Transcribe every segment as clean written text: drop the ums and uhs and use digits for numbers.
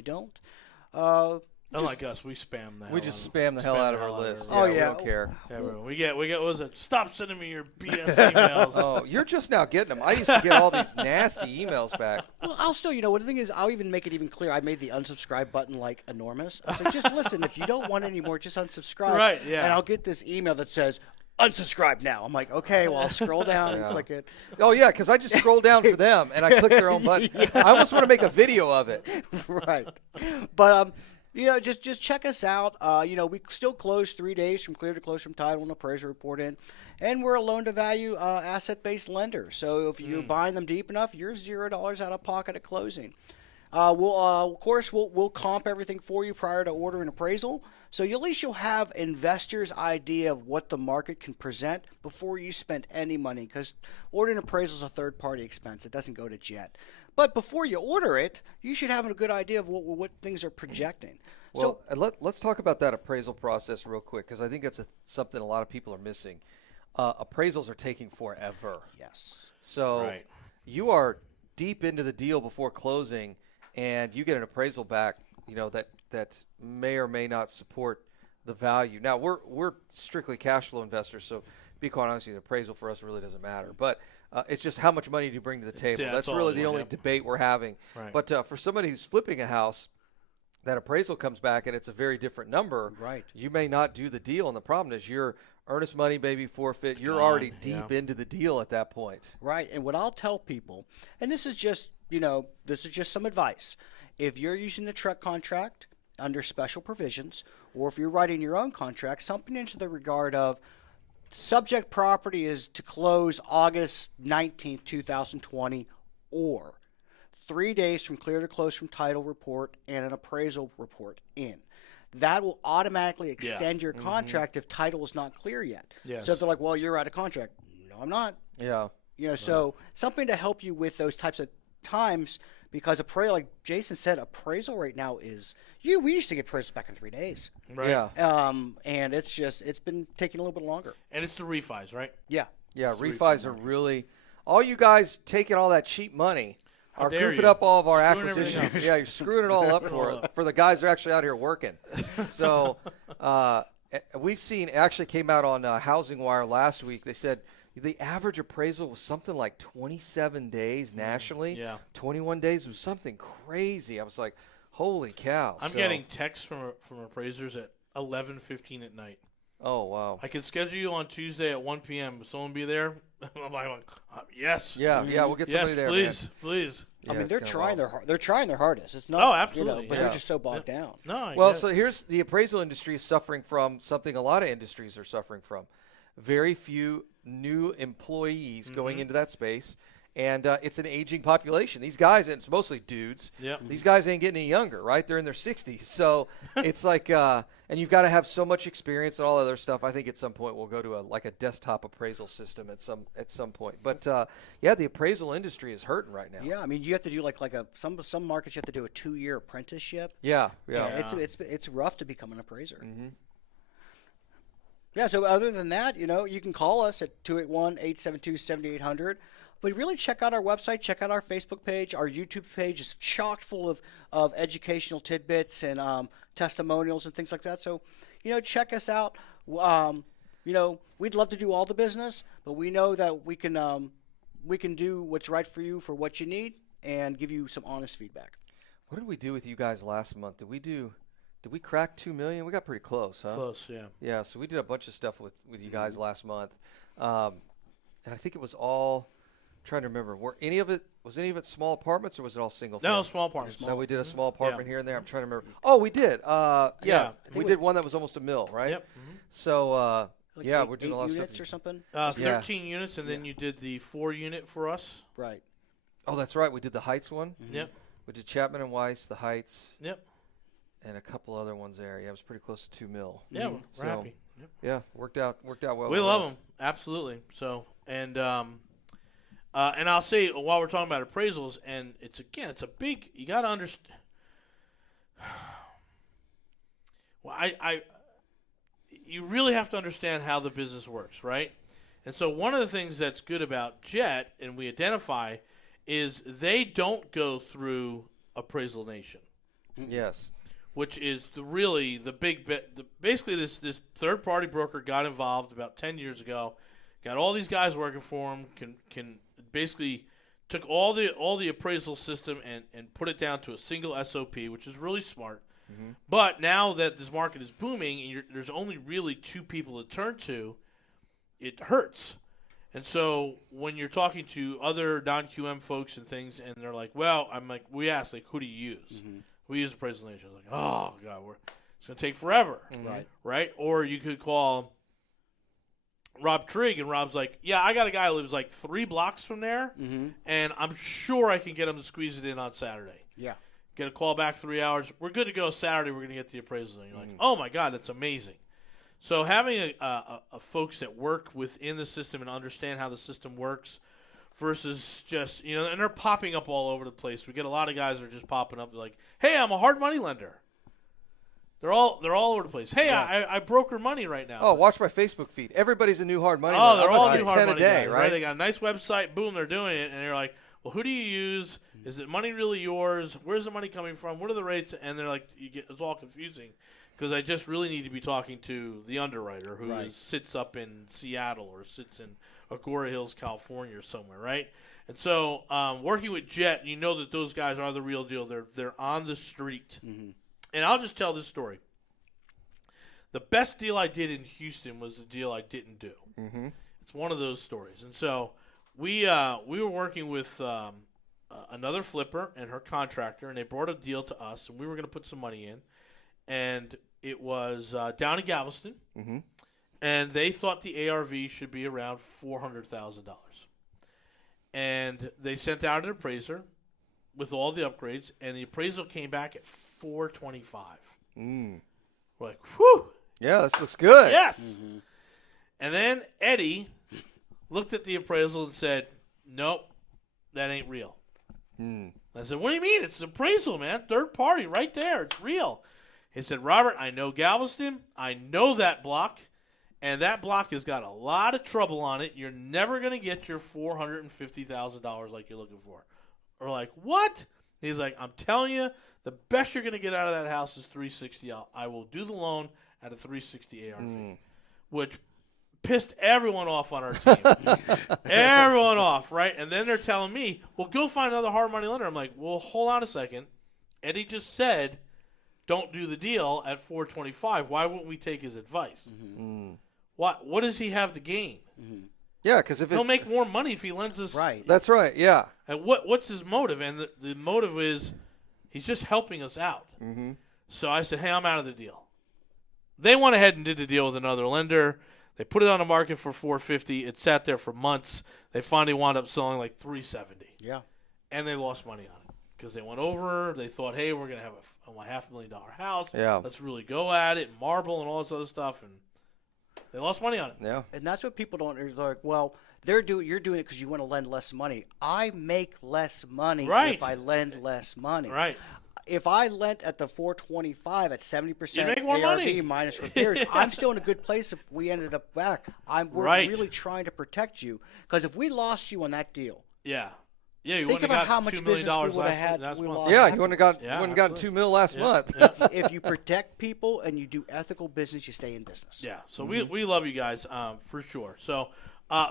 you don't. Unlike us, we spam the hell. We just spam the hell out of our list. Oh, We yeah. don't care. Yeah, we get. What was it? Stop sending me your BS emails. Oh, you're just now getting them. I used to get all these nasty emails back. Well, I'll still, the thing is, I'll even make it even clear. I made the unsubscribe button, enormous. I was like, just listen, if you don't want any more, just unsubscribe. Right, yeah. And I'll get this email that says, unsubscribe now. I'm like, okay, well, I'll scroll down and click it. Oh, yeah, because I just scroll down for them, and I click their own button. I almost want to make a video of it. Right. But, just check us out. We still close 3 days from clear to close from title and appraisal report in. And we're a loan-to-value asset-based lender. So if you're buying them deep enough, you're $0 out of pocket at closing. We'll comp everything for you prior to order and appraisal. So at least you'll have investors' idea of what the market can present before you spend any money. Because ordering appraisal is a third-party expense. It doesn't go to Jet. But before you order it, you should have a good idea of what things are projecting. Well, let's talk about that appraisal process real quick, because I think that's something a lot of people are missing. Appraisals are taking forever. Yes. So you are deep into the deal before closing, and you get an appraisal back, that may or may not support the value. Now, we're strictly cash flow investors, so be quite honest, the appraisal for us really doesn't matter. But it's just how much money do you bring to the table. That's really the only debate we're having. Right. But for somebody who's flipping a house, that appraisal comes back and it's a very different number. Right. You may not do the deal, and the problem is your earnest money, baby, forfeit. You're already deep into the deal at that point. Right. And what I'll tell people, and this is just some advice. If you're using the truck contract under special provisions, or if you're writing your own contract, something into the regard of subject property is to close August 19th, 2020, or 3 days from clear to close from title report and an appraisal report in. That will automatically extend your contract if title is not clear yet. Yes. So if they're like, well, you're out of contract. No, I'm not. Yeah. So something to help you with those types of times, because appraisal, like Jason said, appraisal right now is we used to get appraisals back in 3 days. Right. Yeah. And it's been taking a little bit longer. And it's the refis, right? Yeah. Yeah, refis are really – all you guys taking all that cheap money are dare goofing you. up all of our Screwing everything acquisitions. up. Yeah, you're screwing it all up for the guys that are actually out here working. So we've seen – actually came out on Housing Wire last week. They said the average appraisal was something like 27 days nationally. Yeah. 21 days was something crazy. I was like, holy cow. I'm getting texts from appraisers at 11:15 at night. Oh, wow. I can schedule you on Tuesday at 1 p.m. Will someone be there? I'm like, yes. Yeah, we'll get somebody there, please, man. please. Yeah, I mean, it's they're kinda trying wild. they're trying their hardest. It's not, Oh, absolutely. but Yeah. they're just so bogged down. No, I Well, get it. so here's the appraisal industry is suffering from something a lot of industries are suffering from. Very few new employees going into that space, and it's an aging population. These guys, and it's mostly dudes. Yep. These guys ain't getting any younger, right? They're in their 60s. So it's like, and you've got to have so much experience and all other stuff. I think at some point we'll go to a desktop appraisal system at some point. But yeah, the appraisal industry is hurting right now. Yeah, I mean, you have to do some markets you have to do a 2-year apprenticeship. Yeah. It's rough to become an appraiser. Mm-hmm. Yeah, so other than that, you can call us at 281-872-7800. But really check out our website, check out our Facebook page. Our YouTube page is chock full of educational tidbits and testimonials and things like that. So, check us out. We'd love to do all the business, but we know that we can do what's right for you for what you need and give you some honest feedback. What did we do with you guys last month? Did we crack 2 million? We got pretty close, huh? Close, yeah. Yeah, so we did a bunch of stuff with you guys last month. And I think it was all – trying to remember. Was any of it small apartments or was it all single family? No, small apartments. No, we did a small apartment here and there. I'm trying to remember. Oh, we did. Yeah. We did one that was almost $1 million, right? Yep. Mm-hmm. So, Like we're doing a lot of units stuff. or something? 13 units, and then you did the 4-unit for us. Right. Oh, that's right. We did the Heights one. Mm-hmm. Yep. We did Chapman and Weiss, the Heights. Yep. And a couple other ones there. Yeah, it was pretty close to $2 million. Yeah, we're happy. Yep. Yeah, worked out well. We love them. Absolutely. So, and I'll say while we're talking about appraisals, and it's a big. You got to understand. Well, you really have to understand how the business works, right? And so one of the things that's good about Jet, and we identify, is they don't go through Appraisal Nation. Yes. which is really the big bit. Basically, this third-party broker got involved about 10 years ago, got all these guys working for him, can basically took all the appraisal system and put it down to a single SOP, which is really smart. Mm-hmm. But now that this market is booming and there's only really two people to turn to, it hurts. And so when you're talking to other non-QM folks and things, and they're like, well, I'm like, we ask, like, who do you use? Mm-hmm. We use Appraisal Nation. I was like, oh, God, it's going to take forever. Mm-hmm. Right? Or you could call Rob Trigg, and Rob's like, yeah, I got a guy who lives like 3 blocks from there, and I'm sure I can get him to squeeze it in on Saturday. Yeah. Get a call back 3 hours. We're good to go Saturday. We're going to get the appraisal. And you're like, oh, my God, that's amazing. So having a folks that work within the system and understand how the system works versus just, and they're popping up all over the place. We get a lot of guys that are just popping up. They're like, hey, I'm a hard money lender. They're all over the place. Hey, yeah. I broker money right now. Oh, watch my Facebook feed. Everybody's a new hard money. Oh, they're all new hard money a day, guys, right? They got a nice website. Boom, they're doing it, and you're like, well, who do you use? Is it money really yours? Where's the money coming from? What are the rates? And they're like, it's all confusing because I just really need to be talking to the underwriter who sits up in Seattle or sits in Agora Hills, California, or somewhere, right? And so, working with Jet, you know that those guys are the real deal. They're on the street, and I'll just tell this story. The best deal I did in Houston was the deal I didn't do. Mm-hmm. It's one of those stories. And so we were working with another flipper and her contractor, and they brought a deal to us, and we were going to put some money in. And it was down in Galveston, and they thought the ARV should be around $400,000. And they sent out an appraiser with all the upgrades, and the appraisal came back at $425. We're like, whew. Yeah, this looks good. Yes. And then Eddie looked at the appraisal and said, nope, that ain't real. I said, what do you mean? It's an appraisal, man. Third party right there. It's real. He said, Robert, I know Galveston. I know that block. And that block has got a lot of trouble on it. You're never going to get your $450,000 like you're looking for. We're like, what? He's like, I'm telling you, the best you're going to get out of that house is $360. I will do the loan at a $360 ARV, which pissed everyone off on our team. Everyone off, right? And then they're telling me, well, go find another hard money lender. I'm like, well, hold on a second. Eddie just said don't do the deal at $425. Why wouldn't we take his advice? What does he have to gain? Yeah, because if he'll make more money if he lends us. Right. That's right. Yeah. And what's his motive? And the motive is he's just helping us out. So I said, hey, I'm out of the deal. They went ahead and did the deal with another lender. They put it on the market for $450. It sat there for months. They finally wound up selling like $370. Yeah. And they lost money on it because they went over. They thought, hey, we're going to have a $500,000 house. Yeah. Let's really go at it, marble and all this other stuff. And they lost money on it. Yeah. And that's what people don't. They're like, well, you're doing it because you want to lend less money. I make less money if I lend less money. Right. If I lent at the 425 at 70% you make more ARV money. minus repairs, I'm still in a good place if we ended up back. We're really trying to protect you because if we lost you on that deal, you think about how much business we would have had. Yeah, you wouldn't have gotten $2 million last month. If you protect people and you do ethical business, you stay in business. Yeah, so we love you guys for sure. So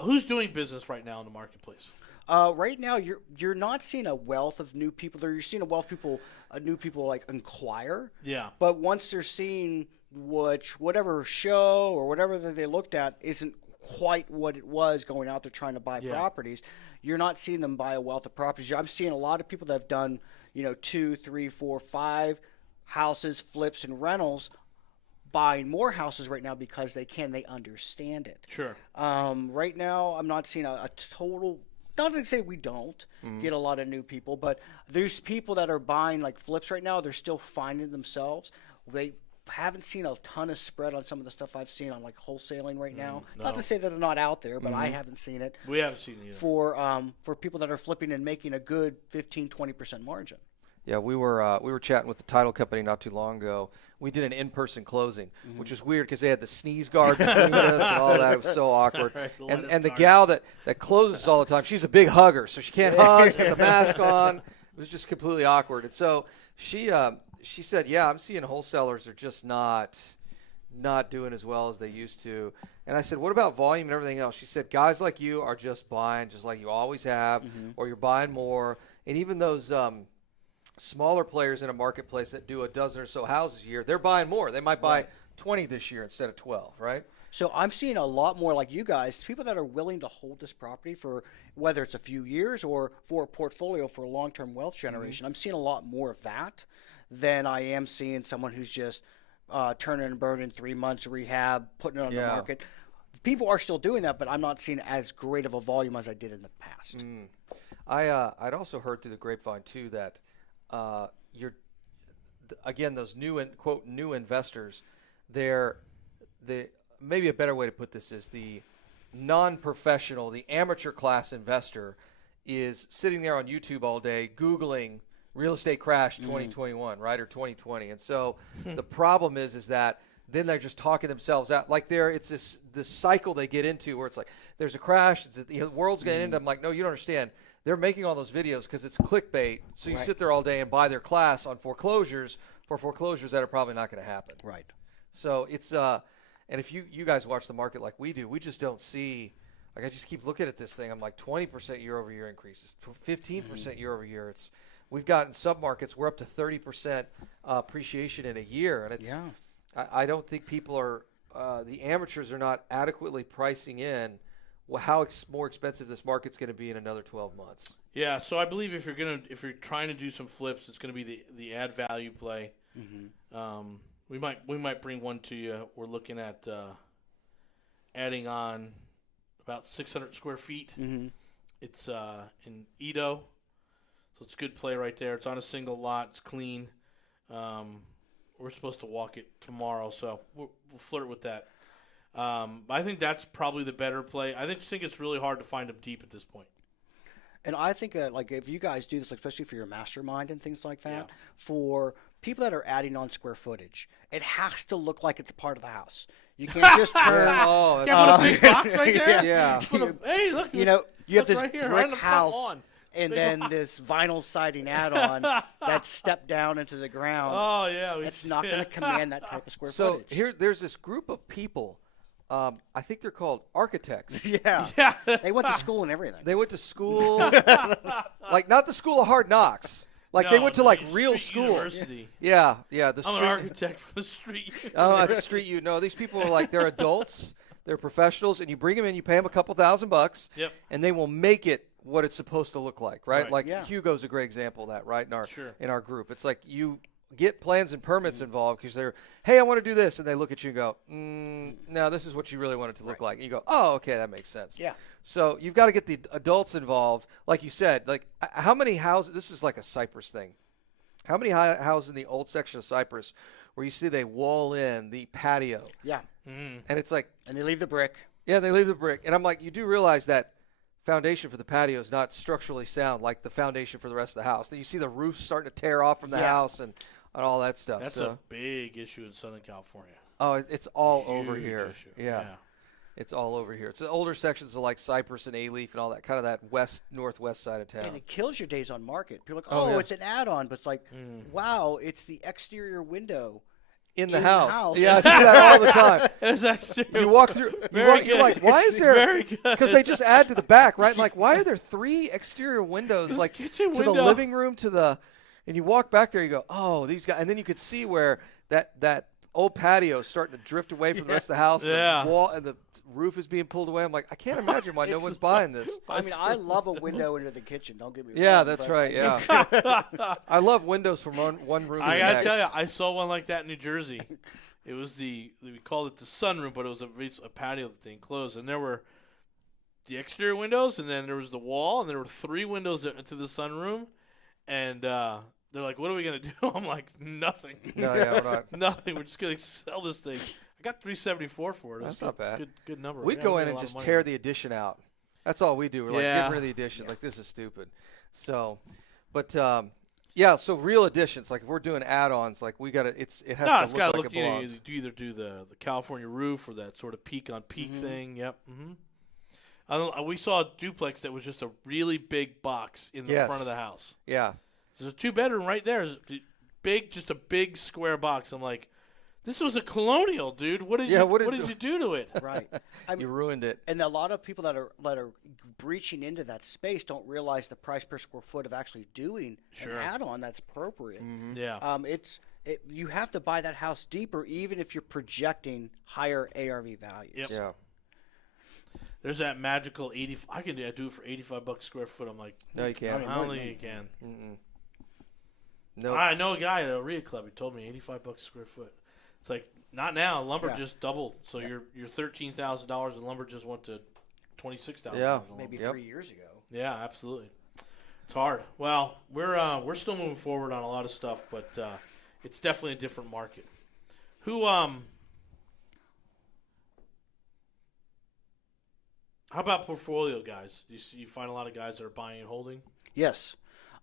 who's doing business right now in the marketplace? Right now, you're not seeing a wealth of new people. You're seeing a wealth of new people like inquire. Yeah. But once they're seeing whatever show or whatever that they looked at isn't quite what it was going out there trying to buy properties, you're not seeing them buy a wealth of properties. I'm seeing a lot of people that have done 2, 3, 4, 5 houses, flips, and rentals, buying more houses right now because they understand it. Sure. Right now, I'm not seeing a total. Not to say we don't get a lot of new people, but there's people that are buying like flips right now. They're still finding themselves. They haven't seen a ton of spread on some of the stuff I've seen on like wholesaling right now. No. Not to say that they're not out there, but I haven't seen it. We haven't seen it either. For people that are flipping and making a good 15-20% margin. Yeah, we were chatting with the title company not too long ago. We did an in-person closing, which was weird because they had the sneeze guard between us and all that. It was so awkward. And the gal that closes all the time, she's a big hugger, so she can't hug with the mask on. It was just completely awkward. And so she she said, yeah, I'm seeing wholesalers are just not doing as well as they used to. And I said, what about volume and everything else? She said, guys like you are just buying just like you always have, or you're buying more. And even those smaller players in a marketplace that do a dozen or so houses a year, they're buying more. They might buy 20 this year instead of 12, right? So I'm seeing a lot more like you guys, people that are willing to hold this property for whether it's a few years or for a portfolio for long-term wealth generation. I'm seeing a lot more of that than I am seeing someone who's just turning and burning 3 months rehab, putting it on the market. People are still doing that, but I'm not seeing as great of a volume as I did in the past. I'd also heard through the grapevine too that those new investors, they're maybe a better way to put this is the non-professional, the amateur class investor is sitting there on YouTube all day Googling real estate crash 2021, right, or 2020. And so the problem is that then they're just talking themselves out. Like it's this cycle they get into where it's like there's a crash, the world's going to end. I'm like, no, you don't understand. They're making all those videos because it's clickbait. So you sit there all day and buy their class on foreclosures for foreclosures that are probably not going to happen. Right. So it's and if you guys watch the market like we do, we just don't see. Like I just keep looking at this thing. I'm like 20% year-over-year increases, 15% year-over-year. We've gotten submarkets. We're up to 30% appreciation in a year, and it's. I don't think people are. The amateurs are not adequately pricing in how more expensive this market's going to be in another 12 months. Yeah, so I believe if you're trying to do some flips, it's going to be the add value play. We might bring one to you. We're looking at adding on about 600 square feet. It's in Edo, so it's a good play right there. It's on a single lot. It's clean. We're supposed to walk it tomorrow, so we'll flirt with that. I think that's probably the better play. I think it's really hard to find them deep at this point. And I think like if you guys do this, especially for your mastermind and things like that, for people that are adding on square footage, it has to look like it's a part of the house. You can't just turn. Can't put a big box right there. Hey, look. You have this right here, brick right house, and then this vinyl siding add-on that's stepped down into the ground. Oh yeah, it's not going to command that type of square so footage. there's this group of people. I think they're called architects. Yeah. They went to school and everything. They went to school, like not the school of hard knocks. Like they went to like real school. University. Yeah. I'm an architect from the street. Street. No, these people are like they're adults, they're professionals, and you bring them in, you pay them a couple $1,000, and they will make it what it's supposed to look like, right? Like Hugo's a great example of that, right? In our group, it's like you get plans and permits involved because they're, hey, I want to do this, and they look at you and go, no, this is what you really want it to look like. And you go, oh, okay, that makes sense. Yeah. So you've got to get the adults involved, like you said. Like how many houses? This is like a Cypress thing. How many houses in the old section of Cypress where you see they wall in the patio? Yeah. And it's like, and they leave the brick. Yeah, they leave the brick, and I'm like, you do realize that foundation for the patio is not structurally sound like the foundation for the rest of the house. Then you see the roof starting to tear off from the house and all that stuff. That's a big issue in Southern California. Oh, it's all Huge over here. Issue. Yeah. It's all over here. It's the older sections of like Cypress and A-Leaf and all that, kind of that northwest side of town. And it kills your days on market. People are like, it's an add-on, but it's like, wow, it's the exterior window in the house. Yeah, I see that all the time. That's true. You walk through, you're like, why is there? Because they just add to the back, right? Like, why are there 3 exterior windows, like to the living room, and you walk back there, you go, oh, these guys, and then you could see where that old patio is starting to drift away from the rest of the house. Yeah. The wall and the roof is being pulled away. I'm like, I can't imagine why no one's buying this. I mean, I love a window into the kitchen. Don't get me wrong. Yeah, that's right. Yeah. I love windows from one room to the I gotta next. tell you, I saw one like that in New Jersey. It was we called it the sunroom, but it was a patio that they enclosed, and there were the exterior windows, and then there was the wall, and there were 3 windows into the sunroom, and they're like, "What are we gonna do?" I'm like, "Nothing." No, yeah, we're not. Nothing. We're just gonna sell this thing. I got $374 for it. That's not bad. Good number. We'd go in and just tear the addition out. That's all we do. We're like, get rid of the addition. Like, this is stupid. So, but so real additions. Like if we're doing add-ons, like it has to look like it belongs. You either do the California roof or that sort of peak on peak thing. Yep. We saw a duplex that was just a really big box in the front of the house. Yeah. There's a 2-bedroom right there. Big just a big square box. I'm like, this was a Colonial, dude. What did you do to it? Right. You ruined it. And a lot of people that are breaching into that space don't realize the price per square foot of actually doing an add-on that's appropriate. Mm-hmm. Yeah. You have to buy that house deeper, even if you're projecting higher ARV values. Yep. Yeah. There's that magical 80. I do it for $85 square foot. I'm like, No, you can't. I don't think you can. No. I know a guy at a RIA club. He told me $85 square foot. It's like, not now. Lumber just doubled. So your $13,000 in lumber just went to $26,000. Yeah. Maybe 3 years ago. Yeah, absolutely. It's hard. Well, we're still moving forward on a lot of stuff, but it's definitely a different market. How about portfolio guys? You find a lot of guys that are buying and holding? Yes.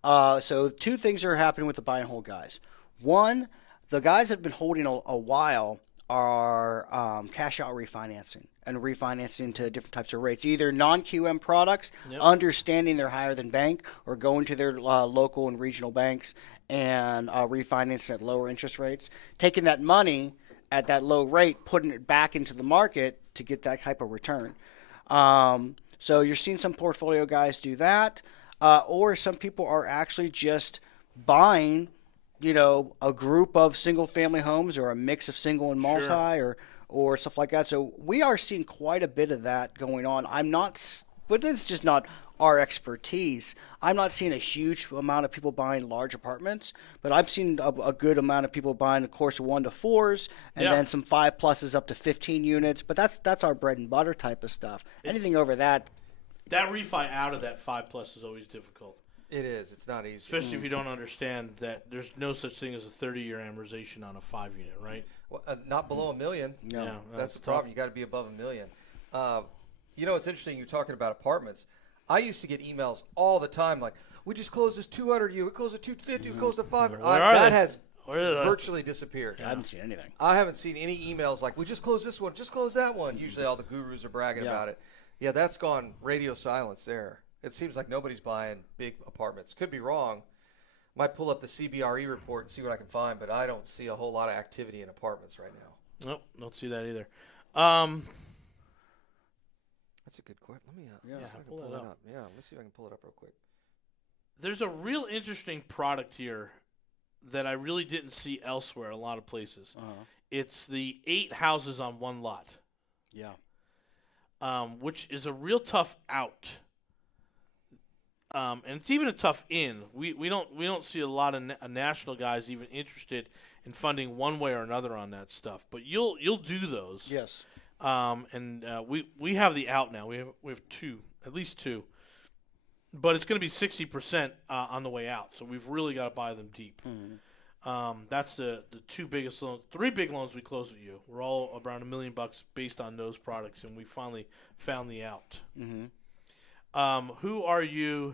So 2 things are happening with the buy and hold guys. One, the guys that have been holding a while are cash out refinancing to different types of rates, either non-QM products, understanding they're higher than bank, or going to their local and regional banks and refinancing at lower interest rates, taking that money at that low rate, putting it back into the market to get that type of return. So you're seeing some portfolio guys do that, or some people are actually just buying, a group of single-family homes or a mix of single and multi or stuff like that. So we are seeing quite a bit of that going on. But it's just not our expertise. I'm not seeing a huge amount of people buying large apartments, but I've seen a good amount of people buying, of course, 1 to 4s, and then some 5+ up to 15 units. But that's our bread and butter type of stuff. Anything over that. That refi out of that 5+ is always difficult. It is. It's not easy. Especially if you don't understand that there's no such thing as a 30-year amortization on a 5-unit, right? Well, not below $1 million. No. Yeah, that's the problem. You got to be above $1 million. It's interesting. You're talking about apartments. I used to get emails all the time like, "We just closed this 200 unit. We closed a 250. We closed a 500." That has virtually disappeared. I haven't seen anything. I haven't seen any emails like, "We just closed this one. Just closed that one." Usually, all the gurus are bragging about it. Yeah, that's gone radio silence there. It seems like nobody's buying big apartments. Could be wrong. Might pull up the CBRE report and see what I can find, but I don't see a whole lot of activity in apartments right now. Nope, don't see that either. That's a good question. Let me pull pull that it up. up. Yeah, let's see if I can pull it up real quick. There's a real interesting product here that I really didn't see elsewhere. A lot of places. It's the 8 houses on one lot. Yeah. Which is a real tough out. And it's even a tough in. We don't see a lot of national guys even interested in funding one way or another on that stuff. But you'll do those. Yes. And we have the out now. We have 2, at least 2. But it's going to be 60% on the way out. So we've really got to buy them deep. Mm-hmm. That's the 2 biggest loans. 3 big loans we closed with you. We're all around $1 million based on those products, and we finally found the out. Mm-hmm. Who are you?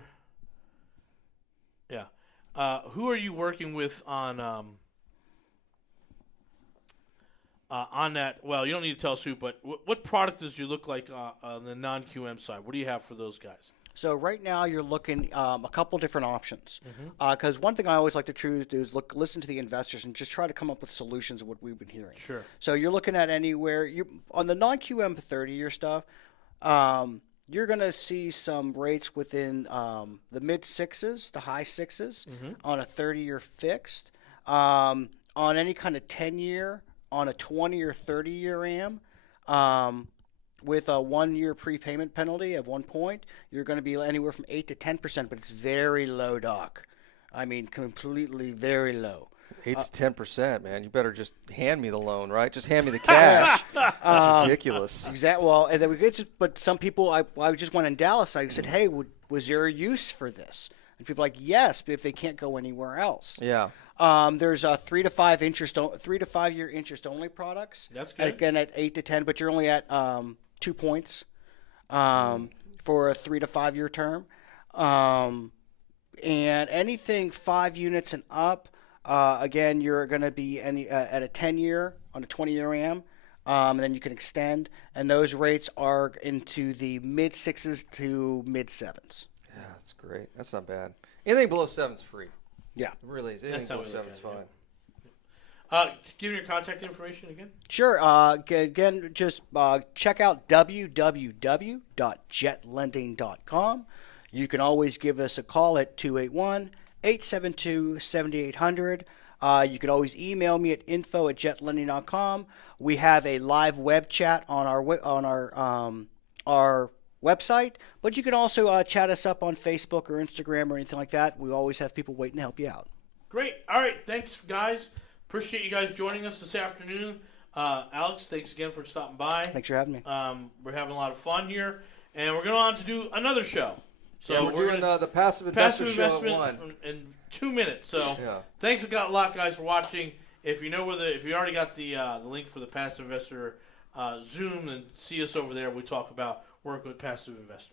Yeah. Who are you working with on that? Well, you don't need to tell us who, but what product does you look like on the non-QM side? What do you have for those guys? So right now you're looking a couple different options. Because one thing I always like to do is listen to the investors and just try to come up with solutions of what we've been hearing. Sure. So you're looking at anywhere on the non-QM 30-year stuff. You're going to see some rates within the mid-6s, the high 6s on a 30-year fixed. On any kind of 10-year, on a 20 or 30-year AM, with a 1-year prepayment penalty at one point, you're going to be anywhere from 8 to 10%, but it's very low, Doc. I mean, completely very low. 8 to 10%, man. You better just hand me the loan, right? Just hand me the cash. That's ridiculous. Exactly. Well, and then we get to, but some people, I just went in Dallas. I said, hey, was there a use for this? And people are like, yes, but if they can't go anywhere else. Yeah. There's a 3 to 5 year interest only products. That's good. Again, at 8 to 10, but you're only at 2 points for a 3 to 5 year term. And anything 5 units and up. Again, you're going to be at a 10-year on a 20-year AM, and then you can extend, and those rates are into the mid-6s to mid-7s. Yeah, that's great. That's not bad. Anything below 7's free. Yeah. It really is. Anything below 7's fine. Give me your contact information again. Sure. Again, just check out www.jetlending.com. You can always give us a call at 281-872-7800. You can always email me at info@jetlending.com. We have a live web chat on our website, but you can also chat us up on Facebook or Instagram or anything like that. We always have people waiting to help you out. Great. All right. Thanks, guys. Appreciate you guys joining us this afternoon. Alex, thanks again for stopping by. Thanks for having me. We're having a lot of fun here, and we're going on to do another show. So we're doing the Passive Investor Show at 1. In 2 minutes. So Yeah. thanks a lot, guys, for watching. If you already got the link for the Passive Investor Zoom, then see us over there. We talk about working with passive investors.